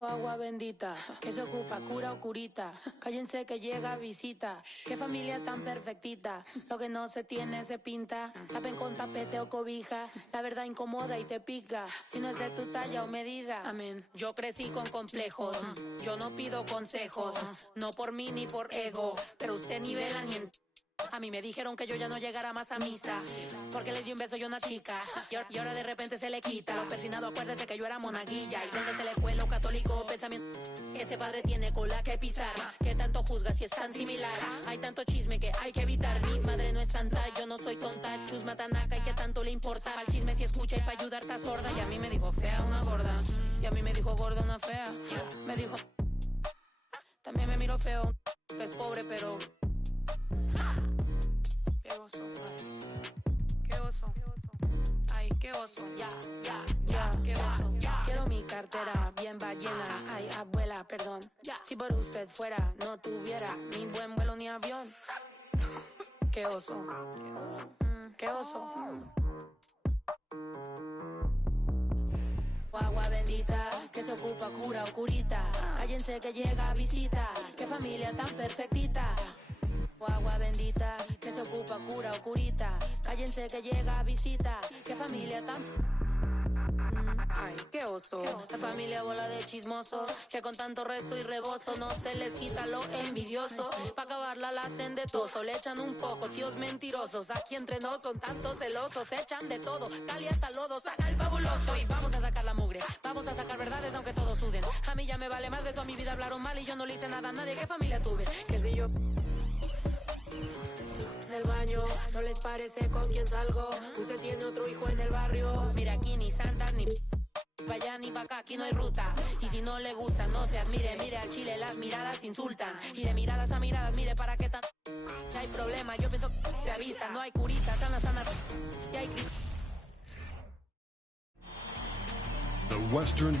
Agua bendita, que se ocupa, cura o curita. Cállense que llega visita. Qué familia tan perfectita. Lo que no se tiene se pinta. Tapen con tapete o cobija. La verdad incomoda y te pica. Si no es de tu talla o medida. Amén. Yo crecí con complejos. Yo no pido consejos. No por mí ni por ego. Pero usted nivela ni en... A mí me dijeron que yo ya no llegara más a misa, porque le di un beso yo a una chica, y ahora de repente se le quita. Lo persinado, acuérdese que yo era monaguilla. Y donde se le fue lo católico pensamiento. Ese padre tiene cola que pisar. Que tanto juzga si es tan similar. Hay tanto chisme que hay que evitar. Mi madre no es santa, yo no soy tonta. Chusma tanaca y que tanto le importa. Al chisme si escucha y para ayudar está sorda. Y a mí me dijo fea una gorda, y a mí me dijo gorda una fea. Me dijo, también me miró feo, que es pobre pero... Qué oso, ay. Qué oso. Ay, qué oso. Ya, qué oso. Quiero mi cartera bien ballena. Ay, abuela, perdón. Si por usted fuera, no tuviera ni buen vuelo ni avión. Qué oso. Qué oso. Agua bendita, que se ocupa, cura o curita. Cállense que llega visita. Qué familia tan perfectita. Agua bendita, que se ocupa, cura o curita. Cállense que llega visita. Qué familia tan... Ay, qué oso. Esta familia bola de chismosos, que con tanto rezo y rebozo no se les quita lo envidioso. Pa' acabarla la hacen de toso, le echan un poco, tíos mentirosos. Aquí entre nos son tantos celosos, echan de todo, sal y hasta lodo, saca el fabuloso. Y vamos a sacar la mugre, vamos a sacar verdades aunque todos suden. A mí ya me vale más de toda mi vida, hablaron mal y yo no le hice nada a nadie. ¿Qué familia tuve? Que si yo... del baño, no les parece con quién salgo. Usted tiene otro hijo en el barrio. Mira, aquí ni santa ni pa' allá ni pa' acá, aquí no hay ruta. Y si no le gusta, no se admire. Mire al chile, las miradas insultan. Y de miradas a miradas, mire para qué tan... hay problema, yo pienso que te avisa. No hay curita, sana. Y hay... The Western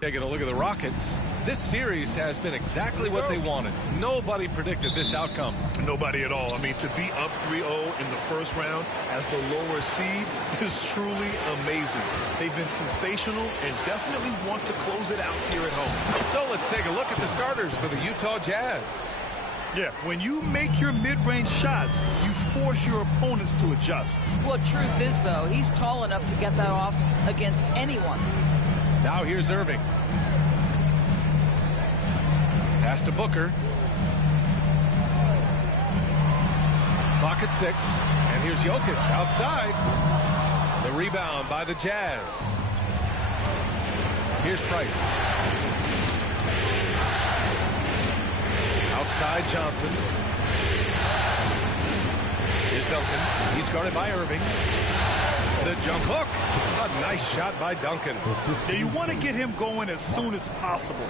Taking a look at the Rockets. This series has been exactly what they wanted. Nobody predicted this outcome. Nobody at all. I mean, to be up 3-0 in the first round as the lower seed is truly amazing. They've been sensational and definitely want to close it out here at home. So let's take a look at the starters for the Utah Jazz. Yeah, when you make your mid-range shots, you force your opponents to adjust. Well, truth is, though, he's tall enough to get that off against anyone. Now here's Irving. Pass to Booker. Clock at 6. And here's Jokic outside. The rebound by the Jazz. Here's Price. Outside Johnson. Here's Duncan. He's guarded by Irving. The jump hook. A nice shot by Duncan. Yeah, you want to get him going as soon as possible.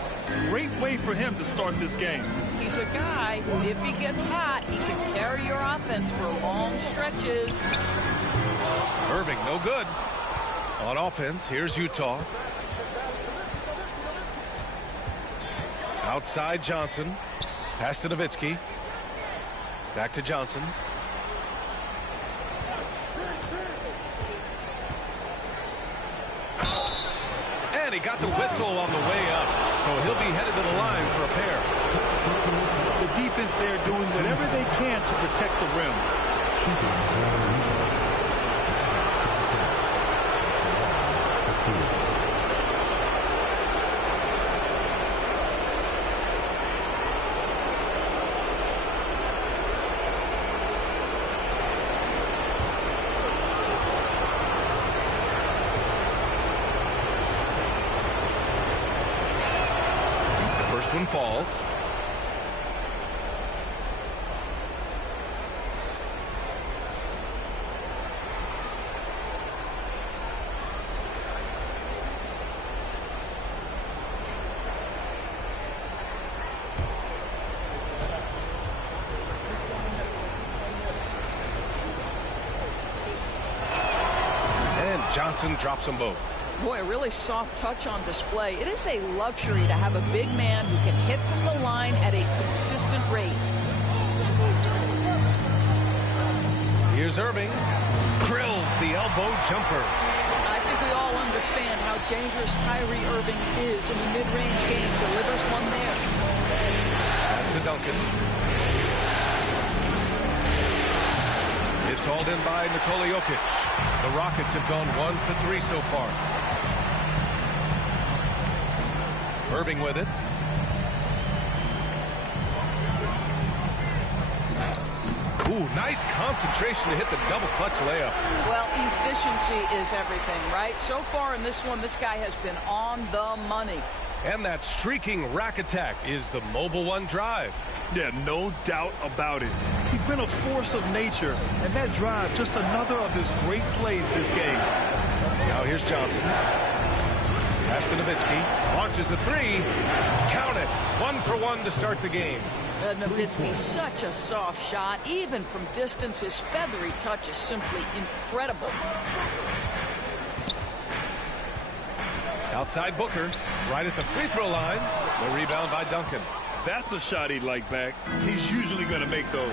Great way for him to start this game. He's a guy who, if he gets hot, he can carry your offense for long stretches. Irving, no good. On offense, here's Utah. Outside Johnson. Pass to Nowitzki. Back to Johnson. And he got the whistle on the way up, so he'll be headed to the line for a pair. The defense there doing whatever they can to protect the rim. One falls. And Johnson drops them both. Boy, a really soft touch on display. It is a luxury to have a big man who can hit from the line at a consistent rate. Here's Irving. Drills the elbow jumper. I think we all understand understand how dangerous Kyrie Irving is in the mid-range game. Delivers one there. Pass to Duncan. It's hauled in by Nikola Jokic. The Rockets have gone 1 for 3 so far. Irving with it. Ooh, nice concentration to hit the double clutch layup. Well, efficiency is everything, right? So far in this one, this guy has been on the money. And that streaking rack attack is the Mobile One drive. Yeah, no doubt about it. He's been a force of nature, and that drive, just another of his great plays this game. Now here's Johnson. Pass to Nowitzki. Launches a three. Count it. 1 for 1 to start the game. Nowitzki, such a soft shot. Even from distance, his feathery touch is simply incredible. Outside Booker, right at the free throw line. The rebound by Duncan. That's a shot he'd like back. He's usually going to make those.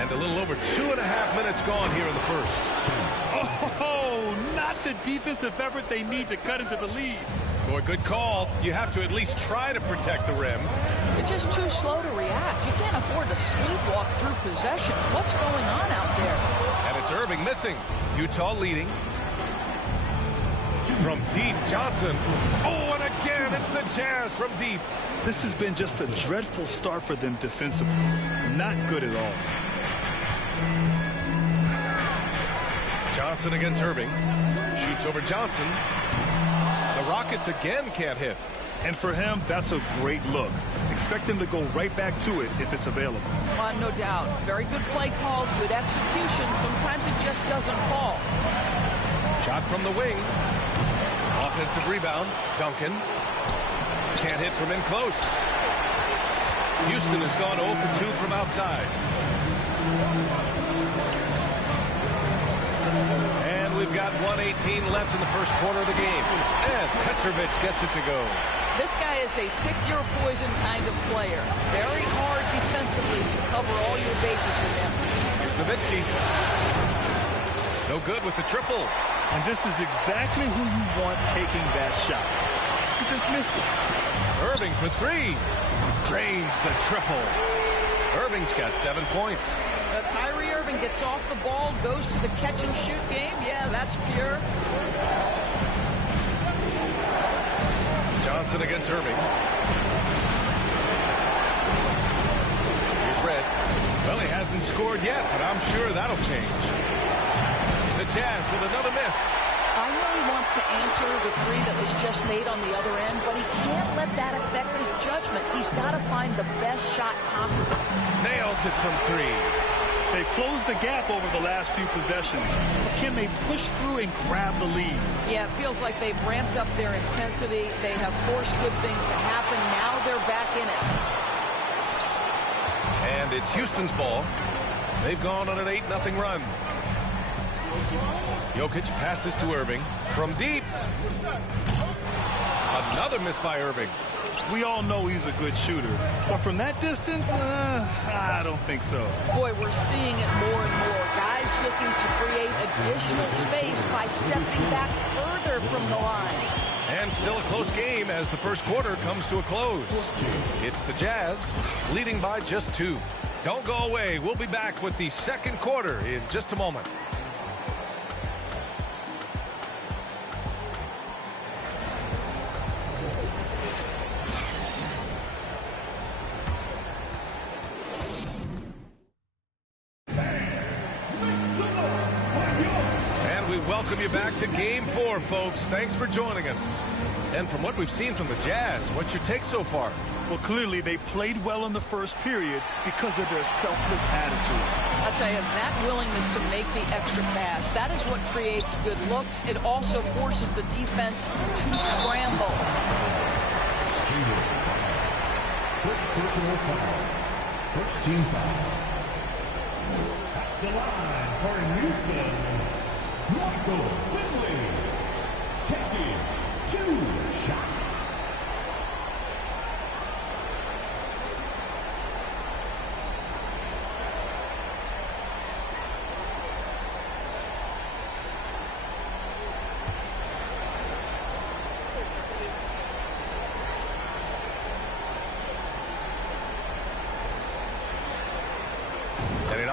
And a little over 2.5 minutes gone here in the first. Oh, not the defensive effort they need to cut into the lead. Boy, good call. You have to at least try to protect the rim. You're just too slow to react. You can't afford to sleepwalk through possessions. What's going on out there? And it's Irving missing. Utah leading. From deep, Johnson. Oh, and again, it's the Jazz from deep. This has been just a dreadful start for them defensively. Not good at all. Johnson against Irving. Shoots over Johnson. The Rockets again can't hit. And for him, that's a great look. Expect him to go right back to it if it's available. No doubt. Very good play call, good execution. Sometimes it just doesn't fall. Shot from the wing. Offensive rebound. Duncan. Can't hit from in close. Houston has gone 0 for 2 from outside. And we've got 1:18 left in the first quarter of the game. And Petrovic gets it to go. This guy is a pick-your-poison kind of player. Very hard defensively to cover all your bases with him. Here's Nowitzki. No good with the triple. And this is exactly who you want taking that shot. He just missed it. Irving for 3. Drains the triple. Irving's got 7 points. Kyrie Irving gets off the ball, goes to the catch-and-shoot game. Yeah, that's pure. Johnson against Irving. Here's Red. Well, he hasn't scored yet, but I'm sure that'll change. The Jazz with another miss. I know he wants to answer the three that was just made on the other end, but he can't let that affect his judgment. He's got to find the best shot possible. Nails it from 3. They closed the gap over the last few possessions. But can they push through and grab the lead? Yeah, it feels like they've ramped up their intensity. They have forced good things to happen. Now they're back in it. And it's Houston's ball. They've gone on an 8-0 run. Jokic passes to Irving from deep. Another miss by Irving. We all know he's a good shooter, but from that distance, I don't think so. Boy, we're seeing it more and more. Guys looking to create additional space by stepping back further from the line. And still a close game as the first quarter comes to a close. It's the Jazz leading by just 2. Don't go away. We'll be back with the second quarter in just a moment. Welcome you back to Game 4, folks. Thanks for joining us. And from what we've seen from the Jazz, what's your take so far? Well, clearly they played well in the first period because of their selfless attitude. I'll tell you, that willingness to make the extra pass, that is what creates good looks. It also forces the defense to scramble. First personal foul. First team foul. At the line for Houston, Michael Finley, taking 2 shots.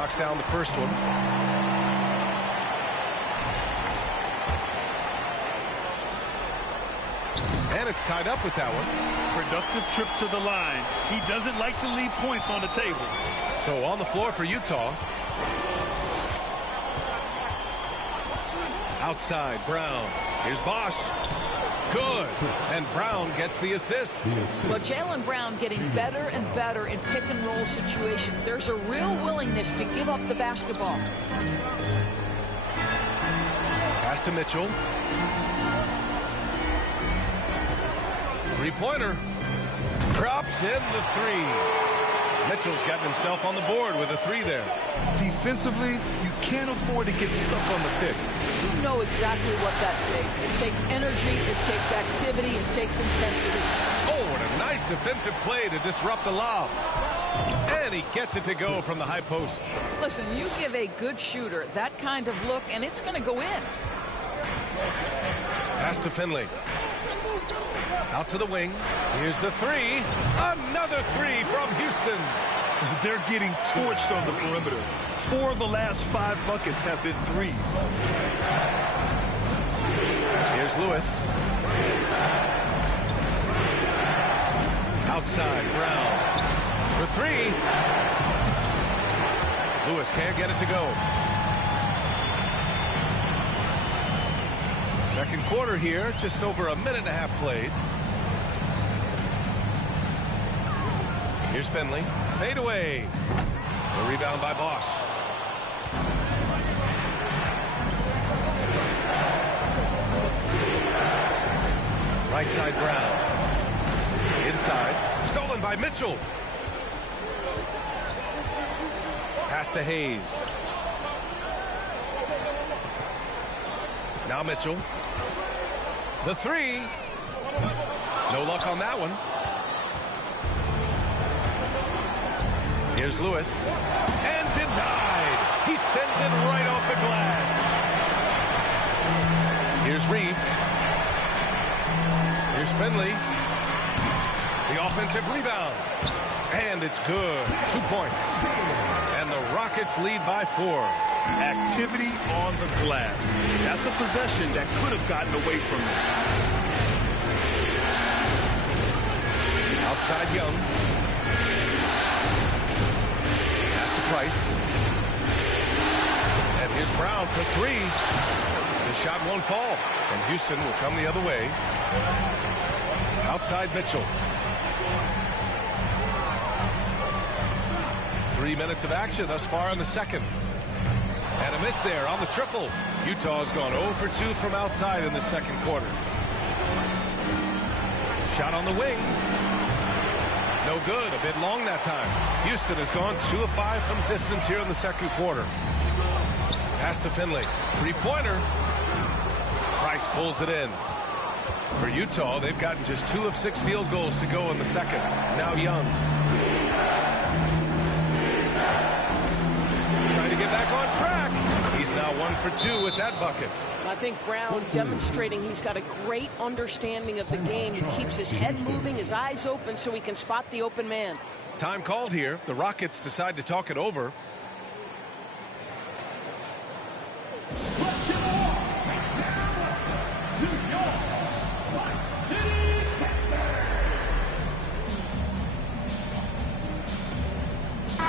knocks down the first one. And it's tied up with that one. Productive trip to the line. He doesn't like to leave points on the table. So on the floor for Utah. Outside, Brown. Here's Bosch. Good. And Brown gets the assist. Well, Jaylen Brown getting better and better in pick-and-roll situations. There's a real willingness to give up the basketball. Pass to Mitchell. Three-pointer. Drops in the three. Mitchell's gotten himself on the board with a three there. Defensively, you can't afford to get stuck on the pick. You know exactly what that takes. It takes energy, it takes activity, it takes intensity. Oh, what a nice defensive play to disrupt the lob. And he gets it to go from the high post. Listen, you give a good shooter that kind of look, and it's going to go in. Pass to Finley. Out to the wing. Here's the three. Another three from Houston. They're getting torched on the perimeter. 4 of the last 5 buckets have been threes. Here's Lewis. Outside, Brown. For three. Lewis can't get it to go. Second quarter here, just over a minute and a half played. Here's Finley. Fade away. The rebound by Bosch. Right side, Brown. Inside. Stolen by Mitchell. Pass to Hayes. Now Mitchell. The three. No luck on that one. Here's Lewis. And denied. He sends it right off the glass. Here's Reeves. Here's Finley. The offensive rebound. And it's good. 2 points. And the Rockets lead by 4. Activity on the glass. That's a possession that could have gotten away from them. Outside Young. Pass to Price. And here's Brown for three. The shot won't fall. And Houston will come the other way. Outside Mitchell. 3 minutes of action thus far in the second. And a miss there on the triple. Utah's gone 0 for 2 from outside in the second quarter. Shot on the wing. No good. A bit long that time. Houston has gone 2 of 5 from distance here in the second quarter. Pass to Finley. Three-pointer. Price pulls it in. For Utah, they've gotten just 2 of 6 field goals to go in the second. Now Young. Trying to get back on track. He's now 1 for 2 with that bucket. I think Brown demonstrating he's got a great understanding of the game. He keeps his head moving, his eyes open so he can spot the open man. Time called here. The Rockets decide to talk it over.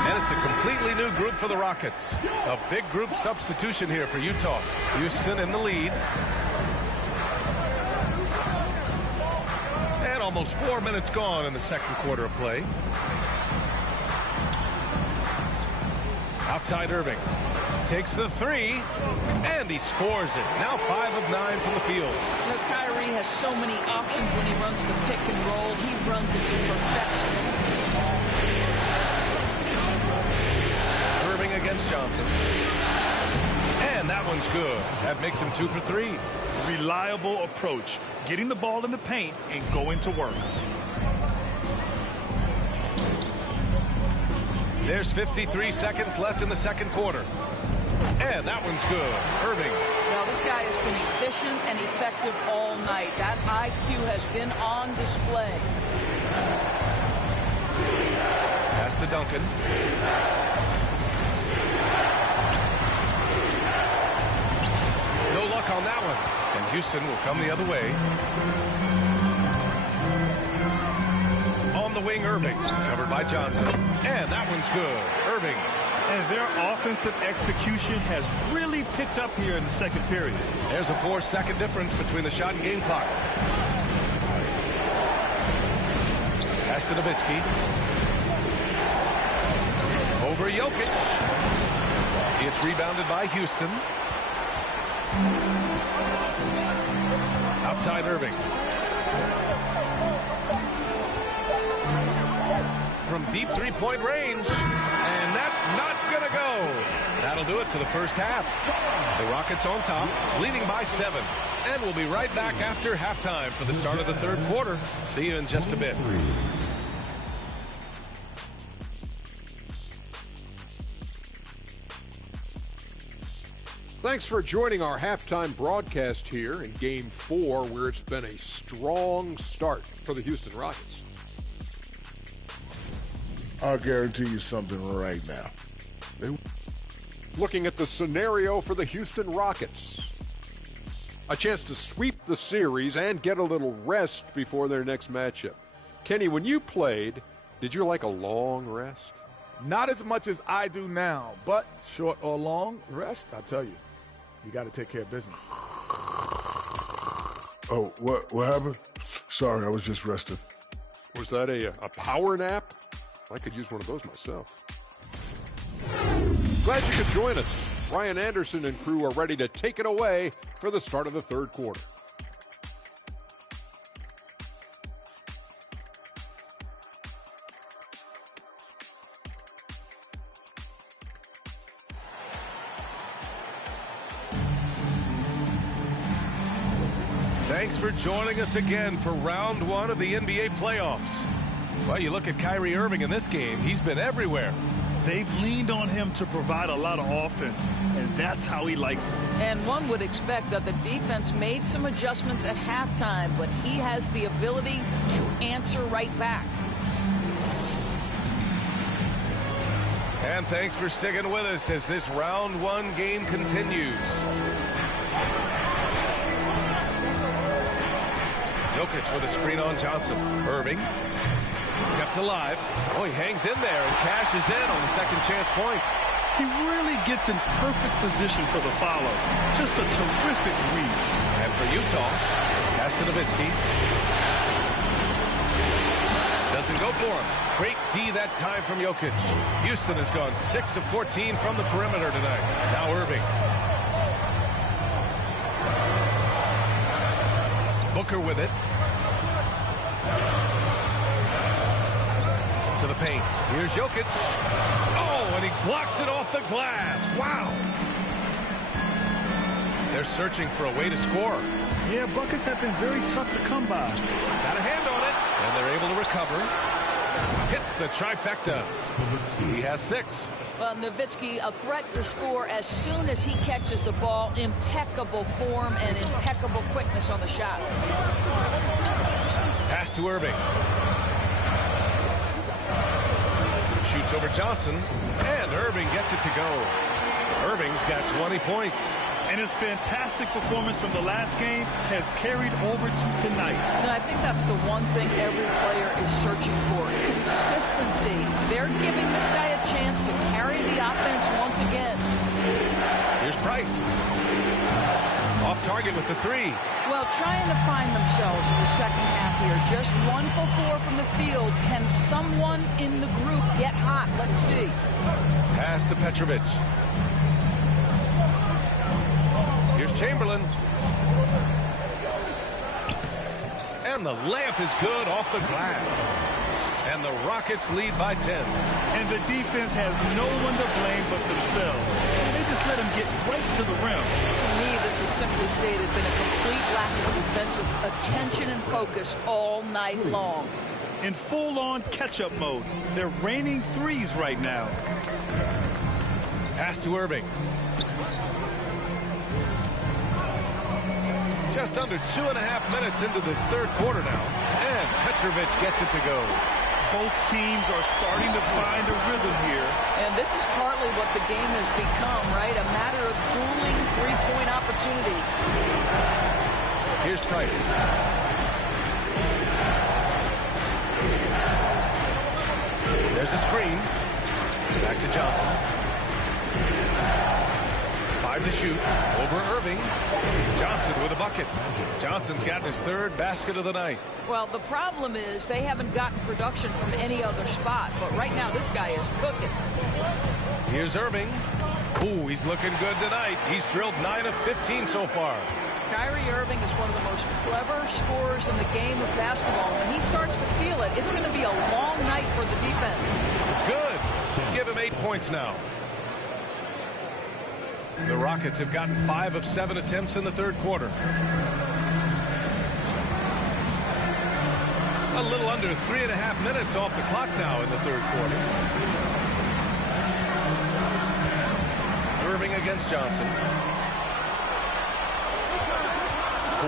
And it's a completely new group for the Rockets. A big group substitution here for Utah. Houston in the lead. And almost 4 minutes gone in the second quarter of play. Outside Irving. Takes the three. And he scores it. Now 5 of 9 from the field. You know, Kyrie has so many options when he runs the pick and roll. He runs it to perfection. Against Johnson. And that one's good. That makes him 2 for 3. Reliable approach. Getting the ball in the paint and going to work. There's 53 seconds left in the second quarter. And that one's good. Irving. Now, this guy has been efficient and effective all night. That IQ has been on display. Pass to Duncan. luck on that one. And Houston will come the other way. On the wing, Irving. Covered by Johnson. And that one's good. Irving. And their offensive execution has really picked up here in the second period. There's a 4-second difference between the shot and game clock. Pass to Nowitzki. Over Jokic. It's rebounded by Houston. Outside Irving. From deep three-point range. And that's not going to go. That'll do it for the first half. The Rockets on top, leading by 7. And we'll be right back after halftime for the start of the third quarter. See you in just a bit. Thanks for joining our halftime broadcast here in Game 4, where it's been a strong start for the Houston Rockets. I'll guarantee you something right now. Looking at the scenario for the Houston Rockets. A chance to sweep the series and get a little rest before their next matchup. Kenny, when you played, did you like a long rest? Not as much as I do now, but short or long rest, I tell you, you got to take care of business. Oh, what happened? Sorry, I was just resting. Was that a power nap? I could use one of those myself. Glad you could join us. Ryan Anderson and crew are ready to take it away for the start of the third quarter. Thanks for joining us again for round 1 of the NBA playoffs. Well, you look at Kyrie Irving in this game, he's been everywhere. They've leaned on him to provide a lot of offense, and that's how he likes it. And one would expect that the defense made some adjustments at halftime, but he has the ability to answer right back. And thanks for sticking with us as this round 1 game continues. Jokic with a screen on Johnson. Irving. Kept alive. Oh, he hangs in there and cashes in on the second chance points. He really gets in perfect position for the follow. Just a terrific read. And for Utah, pass to Nowitzki. Doesn't go for him. Great D that time from Jokic. Houston has gone 6 of 14 from the perimeter tonight. Now Irving. Booker with it. To the paint. Here's Jokic. Oh, and he blocks it off the glass. Wow. They're searching for a way to score. Yeah, buckets have been very tough to come by. Got a hand on it, and they're able to recover. Hits the trifecta. He has 6. Well, Nowitzki, a threat to score as soon as he catches the ball. Impeccable form and impeccable quickness on the shot. Pass to Irving. Shoots over Johnson, and Irving gets it to go. Irving's got 20 points. And his fantastic performance from the last game has carried over to tonight. No, I think that's the one thing every player is searching for. Consistency. They're giving this guy a chance to carry the offense once again. Here's Price. Off target with the 3. Well, trying to find themselves in the second half here. Just 1 for 4 from the field. Can someone in the group get hot? Let's see. Pass to Petrovic. Here's Chamberlain. And the layup is good off the glass. And the Rockets lead by 10. And the defense has no one to blame but themselves. They just let him get right to the rim. To me, this is simply stated been a complete lack of defensive attention and focus all night long. In full-on catch-up mode, they're raining threes right now. Pass to Irving. Just under 2.5 minutes into this third quarter now. And Petrovic gets it to go. Both teams are starting to find a rhythm here. And this is partly what the game has become, right? A matter of dueling three-point opportunities. Here's Price. There's a screen. Back to Johnson. 5 to shoot. Over Irving. Johnson with a bucket. Johnson's gotten his third basket of the night. Well, the problem is they haven't gotten production from any other spot. But right now, this guy is cooking. Here's Irving. Ooh, he's looking good tonight. He's drilled 9 of 15 so far. Kyrie Irving is one of the most clever scorers in the game of basketball. When he starts to feel it, it's going to be a long night for the defense. It's good. Give him 8 points now. The Rockets have gotten 5 of 7 attempts in the third quarter. A little under 3.5 minutes off the clock now in the third quarter. Irving against Johnson.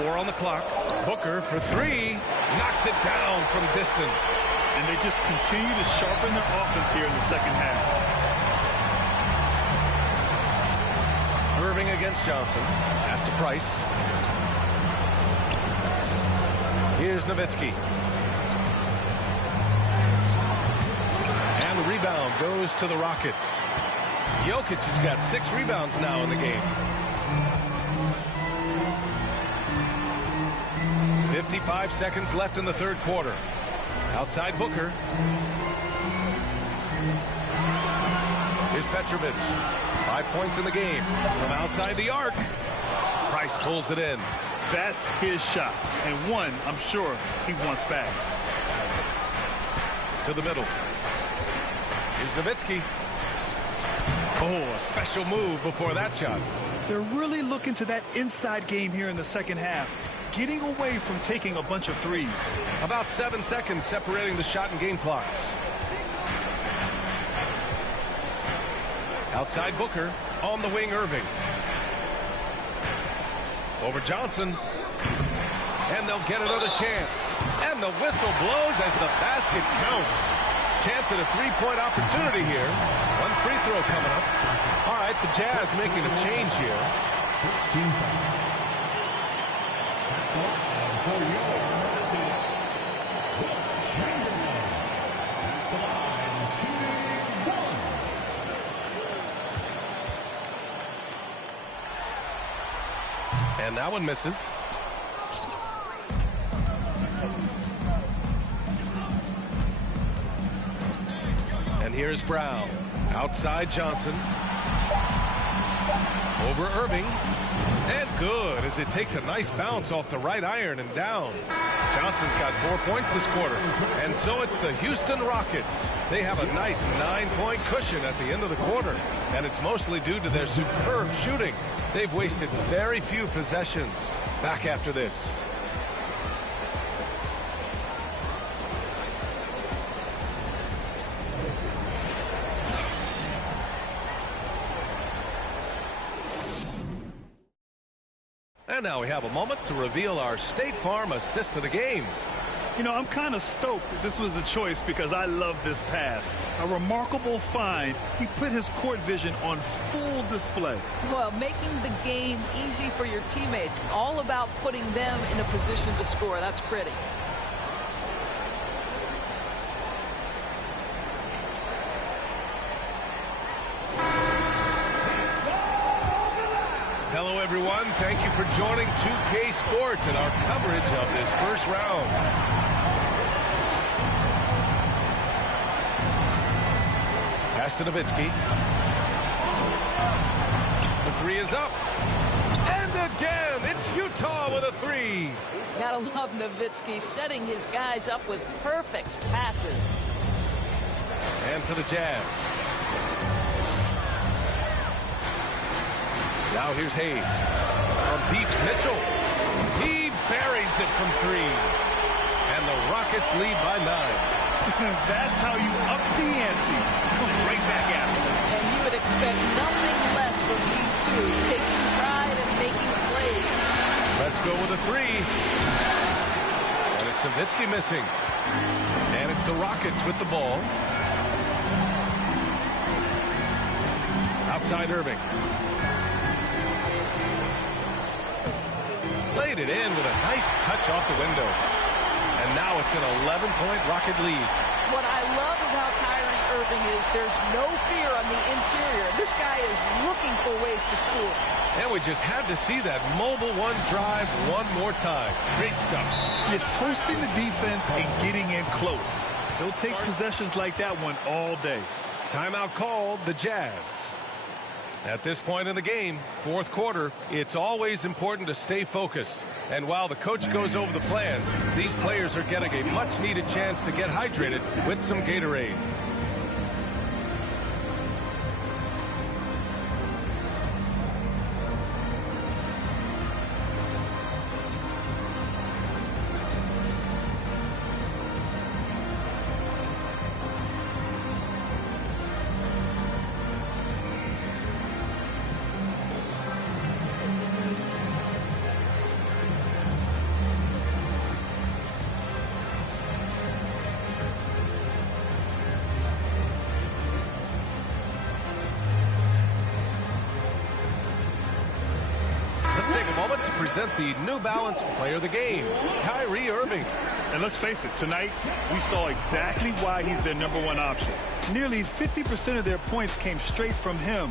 4 on the clock. Booker for 3. Knocks it down from distance. And they just continue to sharpen their offense here in the second half. Irving against Johnson. Pass to Price. Here's Nowitzki. And the rebound goes to the Rockets. Jokic has got 6 rebounds now in the game. 55 seconds left in the third quarter. Outside Booker. Here's Petrovic. 5 points in the game. From outside the arc. Price pulls it in. That's his shot. And one, I'm sure, he wants back. To the middle. Here's Nowitzki. Oh, a special move before that shot. They're really looking to that inside game here in the second half. Getting away from taking a bunch of threes. About 7 seconds separating the shot and game clocks. Outside Booker. On the wing, Irving. Over Johnson. And they'll get another chance. And the whistle blows as the basket counts. Chance at a three-point opportunity here. One free throw coming up. All right, the Jazz making a change here. And that one misses. And here's Brown. Outside Johnson. Over Irving. And good as it takes a nice bounce off the right iron and down. Johnson's got 4 points this quarter. And so it's the Houston Rockets. They have a nice 9-point cushion at the end of the quarter. And it's mostly due to their superb shooting. They've wasted very few possessions. Back after this. And now we have a moment to reveal our State Farm assist of the game. You know, I'm kind of stoked that this was a choice because I love this pass. A remarkable find. He put his court vision on full display. Well, making the game easy for your teammates. All about putting them in a position to score. That's pretty. Hello, everyone. Thank you for joining 2K Sports and our coverage of this first round. Pass to Nowitzki. The three is up. And again, it's Utah with a three. Gotta love Nowitzki setting his guys up with perfect passes. And for the Jazz. Now here's Hayes. From deep, Mitchell. He buries it from 3. And the Rockets lead by 9. That's how you up the ante. Come right back at it. And you would expect nothing less from these two, taking pride and making plays. Let's go with a 3. And it's Nowitzki missing. And it's It's the Rockets with the ball. Outside Irving. Laid it in with a nice touch off the window. And now it's an 11-point Rocket lead. What I love about Kyrie Irving is there's no fear on the interior. This guy is looking for ways to score. And we just had to see that mobile one drive one more time. Great stuff. You're toasting the defense and getting in close. They'll take possessions like that one all day. Timeout called, the Jazz. At this point in the game, fourth quarter, it's always important to stay focused. And while the coach goes over the plans, these players are getting a much-needed chance to get hydrated with some Gatorade. Present the New Balance Player of the Game, Kyrie Irving. And let's face it, tonight we saw exactly why he's their #1 option. Nearly 50% of their points came straight from him.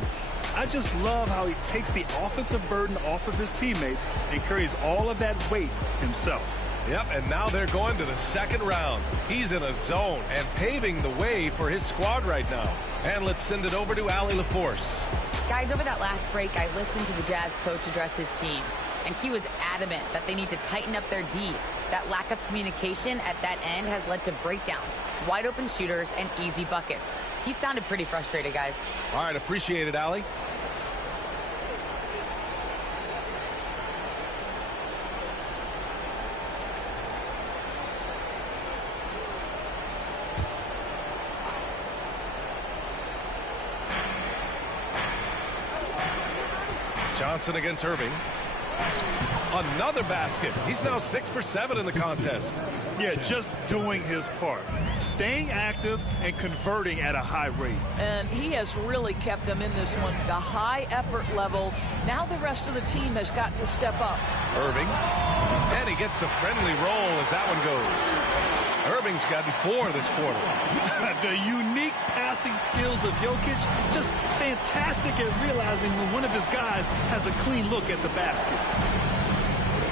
I just love how he takes the offensive burden off of his teammates and carries all of that weight himself. Yep, and now they're going to the second round. He's in a zone and paving the way for his squad right now. And let's send it over to Allie LaForce. Guys, over that last break, I listened to the Jazz coach address his team. And he was adamant that they need to tighten up their D. That lack of communication at that end has led to breakdowns, wide open shooters, and easy buckets. He sounded pretty frustrated, guys. All right, appreciate it, Allie. Johnson against Irving. Another basket. He's now 6 for 7 in the contest. Yeah, just doing his part. Staying active and converting at a high rate. And he has really kept them in this one. The high effort level. Now the rest of the team has got to step up. Irving. And he gets the friendly roll as that one goes. Irving's gotten 4 this quarter. The unique passing skills of Jokic, just fantastic at realizing when one of his guys has a clean look at the basket.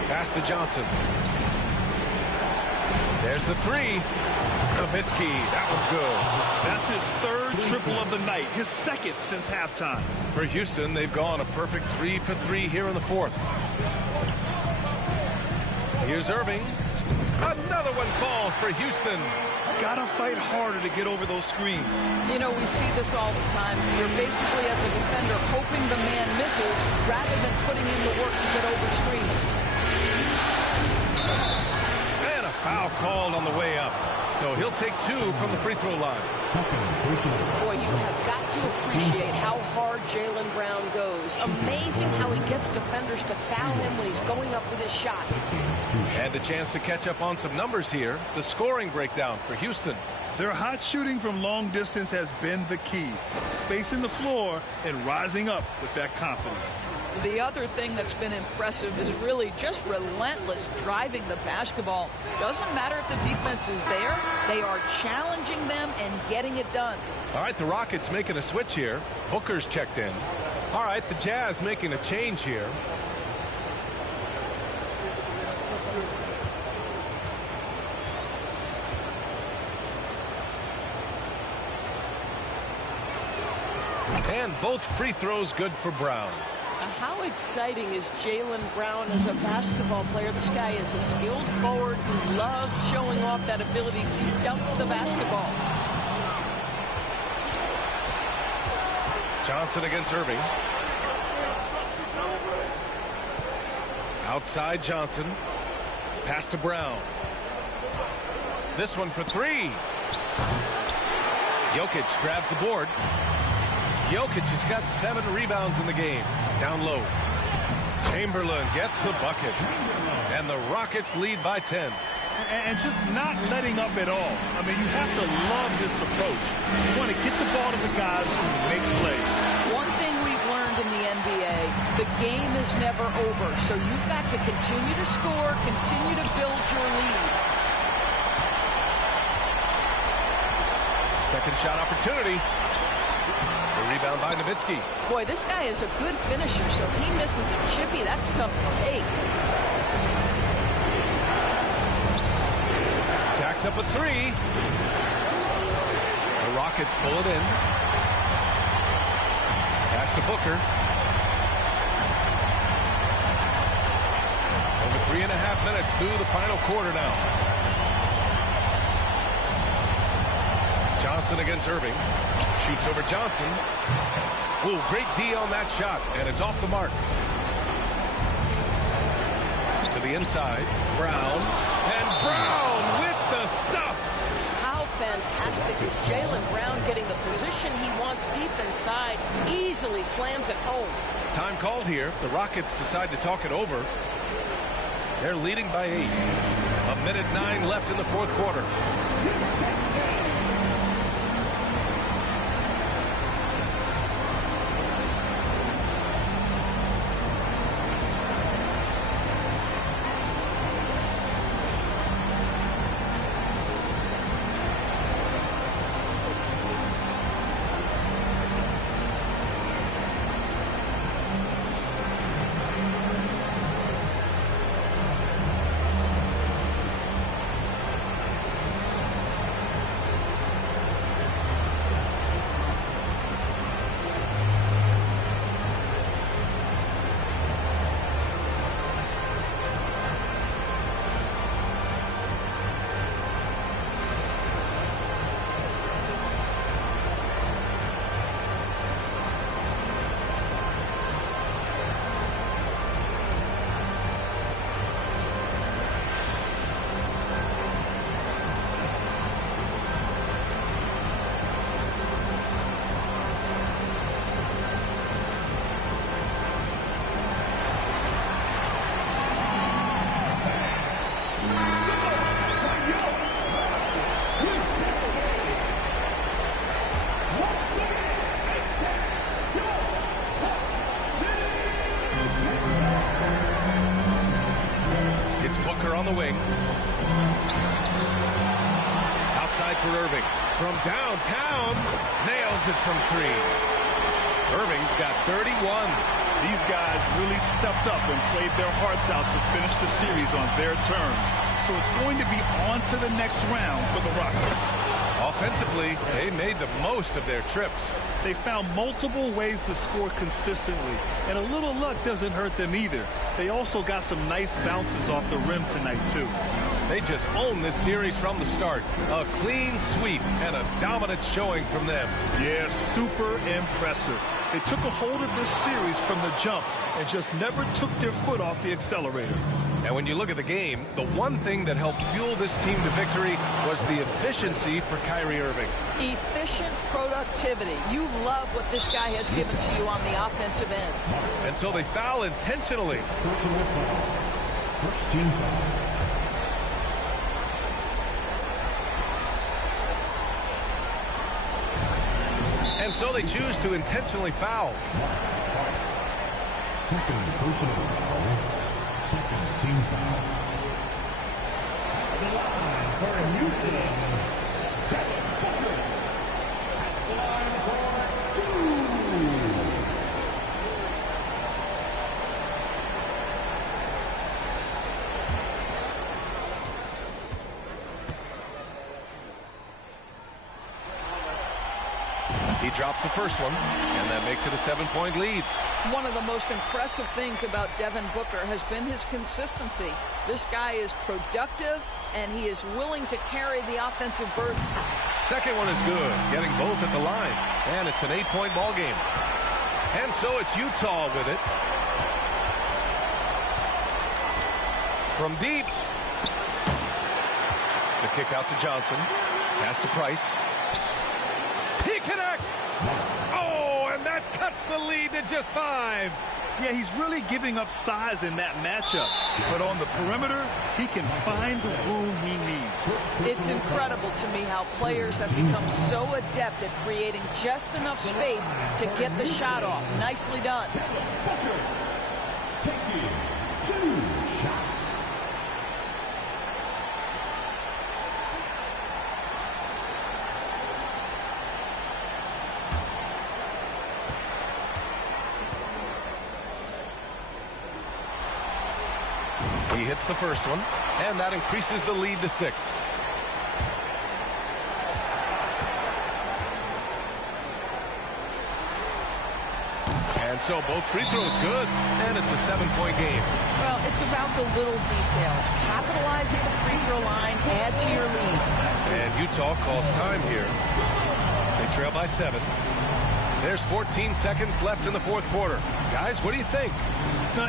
Pass to Johnson. There's the 3. Nowitzki, that one's good. That's his 3rd triple of the night, his 2nd since halftime. For Houston, they've gone a perfect 3 for 3 here in the 4th. Here's Irving. Another one falls for Houston. Gotta fight harder to get over those screens. You know, we see this all the time. You're basically, as a defender, hoping the man misses rather than putting in the work to get over screens. And a foul called on the way up. So he'll take 2 from the free throw line. Boy, you have got to appreciate how hard Jaylen Brown goes. Amazing how he gets defenders to foul him when he's going up with his shot. And a chance to catch up on some numbers here. The scoring breakdown for Houston. Their hot shooting from long distance has been the key. Spacing the floor and rising up with that confidence. The other thing that's been impressive is really just relentless driving the basketball. Doesn't matter if the defense is there. They are challenging them and getting it done. All right, the Rockets making a switch here. Booker's checked in. All right, the Jazz making a change here. And both free throws good for Brown. How exciting is Jaylen Brown as a basketball player? This guy is a skilled forward who loves showing off that ability to dunk the basketball. Johnson against Irving. Outside Johnson. Pass to Brown. This one for 3. Jokic grabs the board. Jokic has got 7 rebounds in the game. Down low. Chamberlain gets the bucket. And the Rockets lead by 10. and just not letting up at all. I mean, you have to love this approach. You want to get the ball to the guys who make plays. One thing we've learned in the NBA, the game is never over. So you've got to continue to score, continue to build your lead. Second shot opportunity. The rebound by Nowitzki. Boy, this guy is a good finisher, so he misses a chippy. That's tough to take. Jacks up a three. The Rockets pull it in. Pass to Booker. Over 3.5 minutes through the final quarter now. Johnson against Irving. Shoots over Johnson. Ooh, great D on that shot, and it's off the mark. To the inside. Brown. And Brown with the stuff. How fantastic is Jaylen Brown getting the position he wants deep inside. Easily slams it home. Time called here. The Rockets decide to talk it over. They're leading by 8. 1:09 left in the fourth quarter. On the wing. Outside for Irving. From downtown. Nails it from 3. Irving's got 31. These guys really stepped up and played their hearts out to finish the series on their terms. So it's going to be on to the next round for the Rockets. Offensively, they made the most of their trips. They found multiple ways to score consistently, and a little luck doesn't hurt them either. They also got some nice bounces off the rim tonight, too. They just own this series from the start. A clean sweep and a dominant showing from them. Yeah, super impressive. They took a hold of this series from the jump and just never took their foot off the accelerator. And when you look at the game, the one thing that helped fuel this team to victory was the efficiency for Kyrie Irving. Efficient productivity. You love what this guy has given to you on the offensive end. And so they foul intentionally. Personal foul. First team foul. And so they choose to intentionally foul. Second personal foul. Second team foul. The line for Houston. Devin Booker. At the line for 2. He drops the first one, and that makes it a 7-point lead. One of the most impressive things about Devin Booker has been his consistency. This guy is productive, and he is willing to carry the offensive burden. Second one is good, getting both at the line, and it's an 8-point ball game. And so it's Utah with it. From deep. The kick out to Johnson. Pass to Price. He connects! Oh, and that cuts the lead to just 5. Yeah, he's really giving up size in that matchup. But on the perimeter, he can find the room he It's incredible to me how players have become so adept at creating just enough space to get the shot off. Nicely done. Taking 2 shots. He hits the first one, and that increases the lead to 6. And so both free throws good, and it's a 7-point game. Well, it's about the little details. Capitalize at the free throw line, add to your lead. And Utah calls time here. They trail by 7. There's 14 seconds left in the fourth quarter. Guys, what do you think?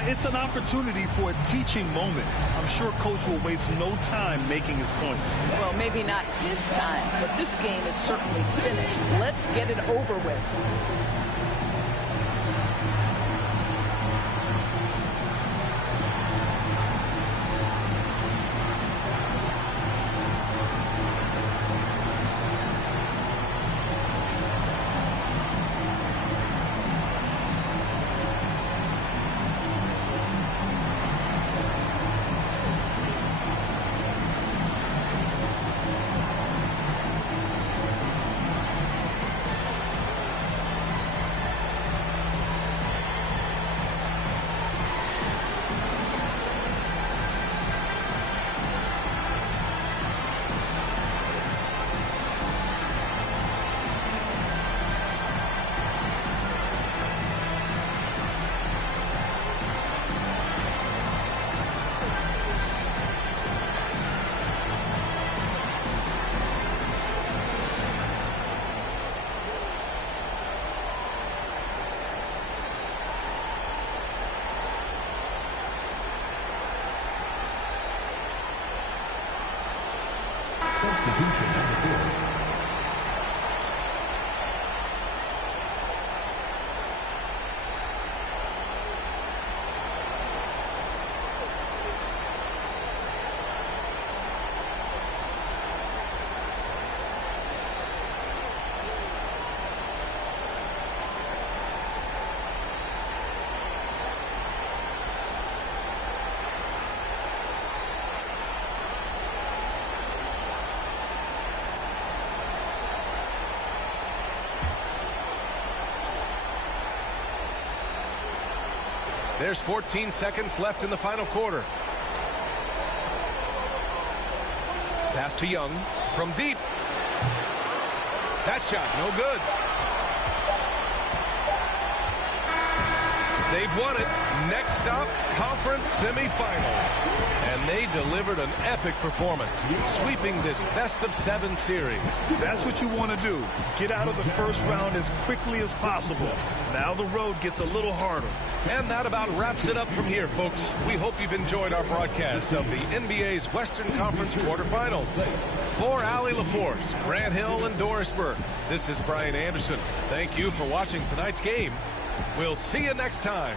It's an opportunity for a teaching moment. I'm sure Coach will waste no time making his points. Well, maybe not his time, but this game is certainly finished. Let's get it over with. Substitution on the court. There's 14 seconds left in the final quarter. Pass to Young from deep. That shot, no good. They've won it. Next stop, conference semifinals. And they delivered an epic performance, sweeping this best-of-7 series. That's what you want to do. Get out of the first round as quickly as possible. Now the road gets a little harder. And that about wraps it up from here, folks. We hope you've enjoyed our broadcast of the NBA's Western Conference quarterfinals. For Allie LaForce, Grant Hill, and Doris Burke, this is Brian Anderson. Thank you for watching tonight's game. We'll see you next time.